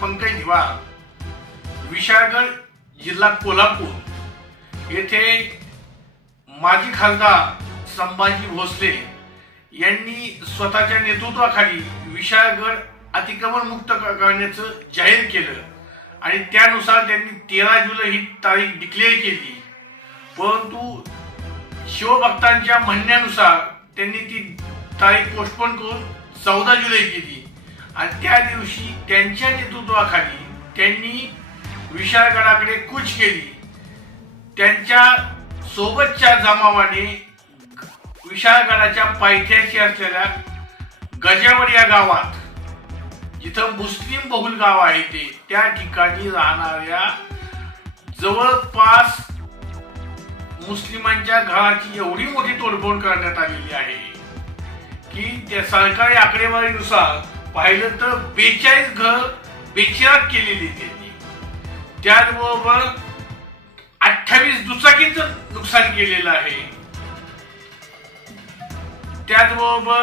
पंकज दिवार, विशाळगड, जिल्हा कोल्हापूर येथे माजी खासदार संभाजी भोसले यांनी स्वतःच्या नेतृत्वाखाली विशाळगड अतिक्रमण मुक्त करण्याचं जाहीर केलं आणि त्यानुसार त्यांनी 13 जुलै ही तारीख डिक्लेअर केली. परंतु शिवभक्तांच्या म्हणण्यानुसार त्यांनी ती तारीख पोस्टपोन करून 14 जुलै केली आणि त्या दिवशी त्यांच्या नेतृत्वाखाली त्यांनी विशाळगडाकडे कूच केली. त्यांच्या सोबतच्या जमावाने विशाळगडाच्या पायथ्याशी असलेल्या गजावर या गावात, जिथं मुस्लिम बहुल गाव आहे त्या ठिकाणी राहणाऱ्या जवळपास मुस्लिमांच्या घराची एवढी मोठी तोडफोड करण्यात आलेली आहे की त्या सरकारी आकडेवारीनुसार पाहिलं तर 42 घर बेचिराख केलेली त्यांनी. त्याचबरोबर 28 दुचाकींचं नुकसान केलेलं आहे. त्याचबरोबर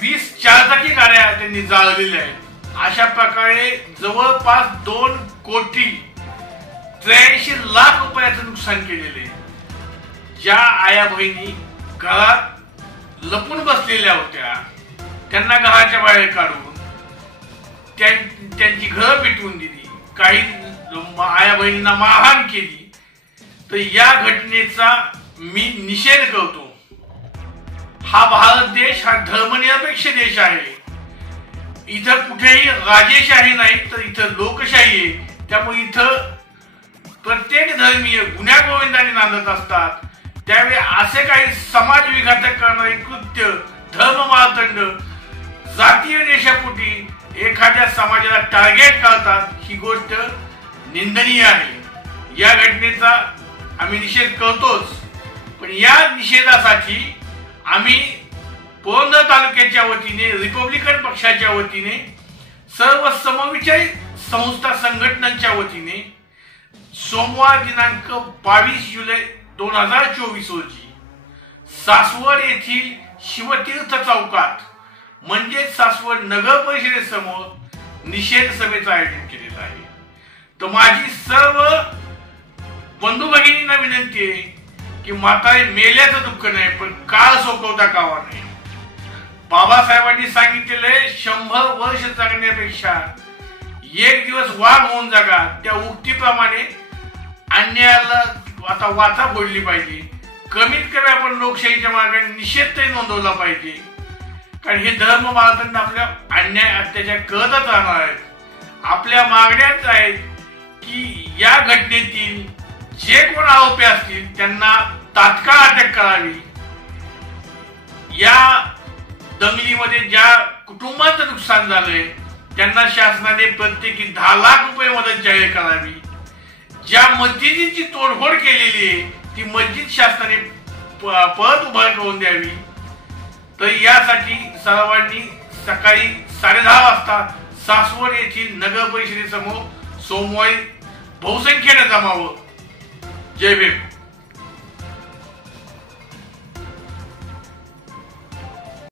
20 चारचाकी गाड्या त्यांनी जाळलेल्या आहेत. अशा प्रकारे जवळपास 2 कोटी 83 लाख रुपयाचं नुकसान केलेले. ज्या आया बहिणी घरात लपून बसलेल्या होत्या त्यांना घराच्या बाहेर काढून त्यांची घरं पेटवून दिली, काही आया बहिणींना मारहाण केली. तर या घटनेचा मी निषेध करतो. हा भारत देश हा धर्मनिरपेक्ष देश आहे. इथं कुठेही राजेशाही नाही तर इथं लोकशाही आहे. त्यामुळे इथं प्रत्येक धर्मीय गुण्यागोविंदाने नांदत असतात. त्यावेळी असे काही समाज विघातक करणारे कृत्य, धर्ममार्तंड, जातीय देशापोटी एखाद्या समाजाला टार्गेट करतात, ही गोष्ट निंदनीय आहे. या घटनेचा आम्ही निषेध करतोच. पण या निषेधासाठी आम्ही पुरंदर तालुक्याच्या वतीने, रिपब्लिकन पक्षाच्या वतीने, सर्व समविचारी संस्था संघटनांच्या वतीने सोमवार दिनांक 22 जुलै 2024 रोजी सासवड येथील शिवतीर्थ चौकात म्हणजे सासवड नगर परिषदेसमोर निषेध सभेचं आयोजन केलेलं आहे. तर माझी सर्व बंधू भगिनींना विनंती आहे की म्हातारे मेल्याचं दुःख नाही पण काळ सोपवता कामा नये. बाबासाहेबांनी सांगितलेले 100 वर्ष जगण्यापेक्षा एक दिवस वाघ होऊन जगा, त्या उक्तीप्रमाणे अन्यायाला आता वाचा फोडली पाहिजे. कमीत कमी आपण लोकशाहीच्या मार्गाने निषेध तरी नोंदवला पाहिजे. कारण हे धर्म मार्तंड आपल्या अन्याय अत्याचार करतच राहणार आहेत. आपल्या मागण्याच आहेत की या घटनेतील जे कोण आरोपी असतील त्यांना तात्काळ अटक करावी. या दंगलीमध्ये ज्या कुटुंबांचं नुकसान झालंय त्यांना शासनाने प्रत्येकी 10 लाख रुपये मदत जाहीर करावी. ज्या मस्जिदीची तोडफोड केलेली आहे ती मस्जिद शासनाने परत उभा करून द्यावी. तर यासाठी सर्वांनी सकाळी 10:30 वाजता सासवड येथील नगर परिषदेसमोर सोमवारी बहुसंख्येने जमावं. जय भीम.